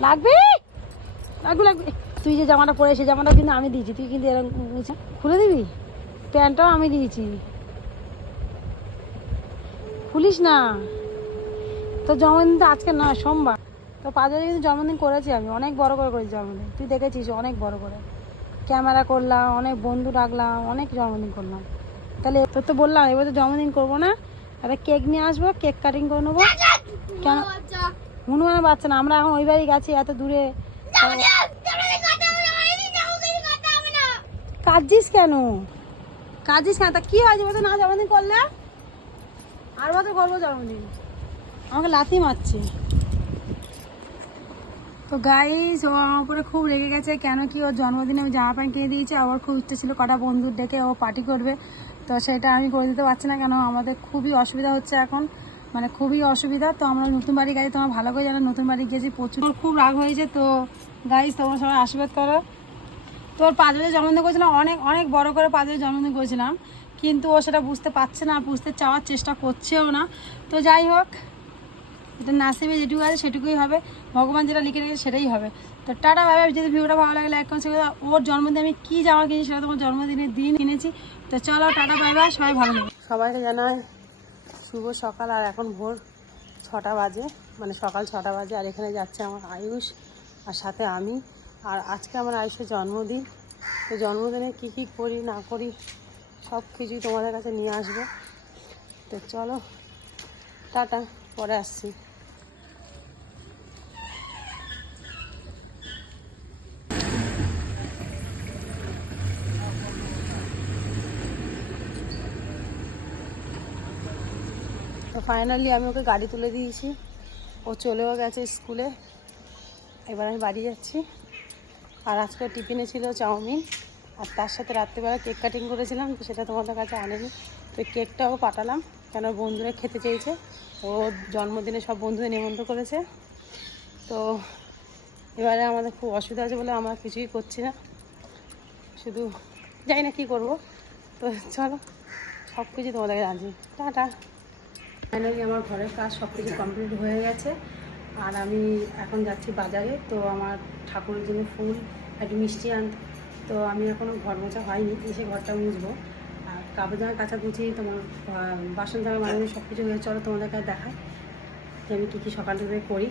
লাগবে? লাগবে লাগবে। তুই যে জামাটা পরে সেই জামাটা কিন্তু আমি দিয়েছি। তুই কিন্তু এরকম। খুলে দিবি? প্যান্টটাও আমি দিয়েছি। খুলিস না। তোর জন্মদিন তো আজকে নয় সোমবার। তো পাঁচ কিন্তু জন্মদিন করেছি আমি। অনেক বড় করে করেছি জন্মদিন। তুই দেখেছিস অনেক বড় করে। ক্যামেরা করলাম অনেক বন্ধু ডাকলাম অনেক জন্মদিন করলাম। তাহলে তোর তো বললাম এবার তো জন্মদিন করব না। একটা কেক নিয়ে আসব কেক কাটিং করে নেব। কেন? হনুমানের বাচ্চা না আমরা এখন ওই বাড়ি গেছি এত দূরে। কাঁদছিস কেন? কাঁদছিস কেন? তা কি হয়েছে বলতো না জন্মদিন করলে? আর বছর করব জন্মদিন আমাকে লাথি মারছে। তো গাইস ও আমার উপরে খুব রেগে গেছে কেন কি ওর জন্মদিনে আমি জামা প্যান্ট কিনে দিয়েছি আবার খুব ইচ্ছে ছিল কটা বন্ধুর ডেকে ও পার্টি করবে। তো সেটা আমি করে দিতে পারছি না কেন আমাদের খুবই অসুবিধা হচ্ছে এখন। মানে খুবই অসুবিধা, তো আমরা নতুন বাড়ি গেছি তোমার ভালো করে জানো, নতুন বাড়ি গেছি প্রচুর। খুব রাগ হয়েছে তো। গাইস তোমরা সবাই আশীর্বাদ করো। তোর পাঁচ বছর জন্মদিন করেছিলাম, অনেক অনেক বড় করে পাঁচ বছর জন্মদিন করেছিলাম, কিন্তু ও সেটা বুঝতে পারছে না, বুঝতে চাওয়ার চেষ্টা করছেও না। তো যাই হোক, এটা নাসিবে যেটুকু আছে সেটুকুই হবে, ভগবান যেটা লিখে রেখেছে সেটাই হবে। তো টাটা ভাবে যদি ভিডিওটা ভালো লাগলে এক সে ওর জন্মদিনে আমি কী জামা কিনেছি সেটা তোমার জন্মদিনের দিন কিনেছি। তো চলো, টাটা, বাই সবাই ভালো সবাইকে জানাই। শুভ সকাল, আর এখন ভোর ছটা বাজে মানে সকাল ছটা বাজে, আর এখানে যাচ্ছে আমার আয়ুষ, আর সাথে আমি। আর আজকে আমার আয়ুষের জন্মদিন, তো জন্মদিনে কী কী করি, না করি, সব কিছুই তোমাদের কাছে নিয়ে আসব। তো চলো, টাটা, পরে আসছি। তো ফাইনালি আমি ওকে গাড়ি তুলে দিয়েছি। ও চলেও গেছে স্কুলে এবার আমি বাড়ি যাচ্ছি। আর আজকে টিফিনে ছিল চাউমিন। আর তার সাথে রাত্রিবেলা কেক কাটিং করেছিলাম, তো সেটা তোমাদের কাছে আনেনি। তো কেকটাও পাঠালাম, কেন বন্ধুরা খেতে চেয়েছে। ওর জন্মদিনে সব বন্ধুদের নিমন্ত্রণ করেছে। তো এবারে আমাদের খুব অসুবিধা আছে বলে আমরা কিছুই করছি না। শুধু জানি না কী করব। তো চলো সব কিছু তোমাদেরকে জানছি। টাটা। ফাইনালি আমার ঘরের কাজ সব কিছু কমপ্লিট হয়ে গেছে। আর আমি এখন যাচ্ছি বাজারে। তো আমার ঠাকুরের জন্য ফুল, একটু মিষ্টি আনতে তো আমি এখনও ঘর মোছা হয়নি, এসে ঘরটা মুছবো। আর কাপড় জামা কাচাকুচি, তোমার বাসন জামা মানে সব কিছু হয়ে চলো তোমাদের কাছে দেখায় যে আমি কী কী সকাল থেকে করি।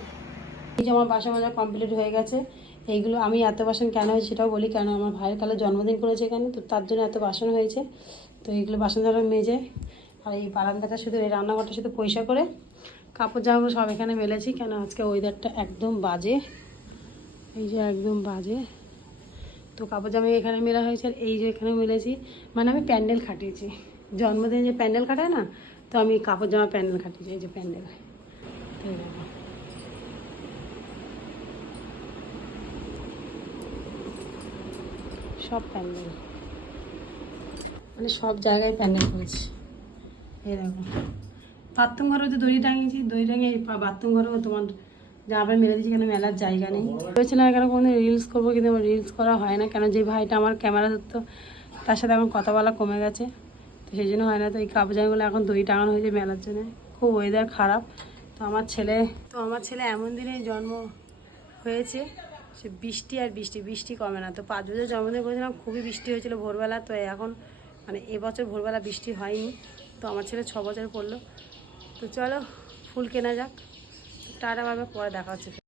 এই যে আমার বাসন মাজা কমপ্লিট হয়ে গেছে। এইগুলো আমি এত বাসন কেন হয়েছে সেটাও বলি, কেন আমার ভাইয়ের কালে জন্মদিন করেছে এখানে, তো তার জন্য এত বাসন হয়েছে। তো এইগুলো বাসন ধরা মেজে আর এই বারান্দাটা শুধু, এই রান্নাঘরটা শুধু পয়সা করে। কাপড় জামাগুলো সব এখানে মেলেছি, কেন আজকে ওয়েদারটা একদম বাজে। এই যে একদম বাজে। তো কাপড় জামা এখানে মেলা হয়েছে, আর এই যে এখানে মেলেছি। মানে আমি প্যান্ডেল খাটিয়েছি। জন্মদিনে যে প্যান্ডেল খাটায় না, তো আমি কাপড় জামা প্যান্ডেল খাটিয়েছি, এই যে প্যান্ডেল। সব প্যান্ডেল। মানে সব জায়গায় প্যান্ডেল করেছি। এই দেখো। বাথরুম ঘরেও তো দড়ি টাঙিয়েছি, দড়ি টাঙিয়ে বাথরুম ঘরেও তোমার প্যান্ট মেলে দিয়েছি এখানে মেলার জায়গা নেই। ভেবেছিলাম কেন কোনো রিলস করব, কিন্তু আমার রিলস করা হয় না, কেন যে ভাইটা আমার ক্যামেরা ধরতো, তার সাথে এখন কথা বলা কমে গেছে। তো সেই জন্য হয় না, তো এই কাপড় জামাগুলো এখন দড়ি টাঙানো হয়েছে মেলার জন্য। খুব ওয়েদার খারাপ। তো আমার ছেলে, তো আমার ছেলে এমন দিনে জন্ম হয়েছে, সে বৃষ্টি আর বৃষ্টি বৃষ্টি কমে না। তো পাঁচ বছর জন্মদিন করেছিলাম, খুবই বৃষ্টি হয়েছিল ভোরবেলা, তো এখন মানে এবছর ভোরবেলা বৃষ্টি হয়নি। তো আমার ছেলে ছ বছর পড়ল। তো চলো, ফুল কেনা যাক। টাটা ভাবে পরে দেখা হচ্ছে।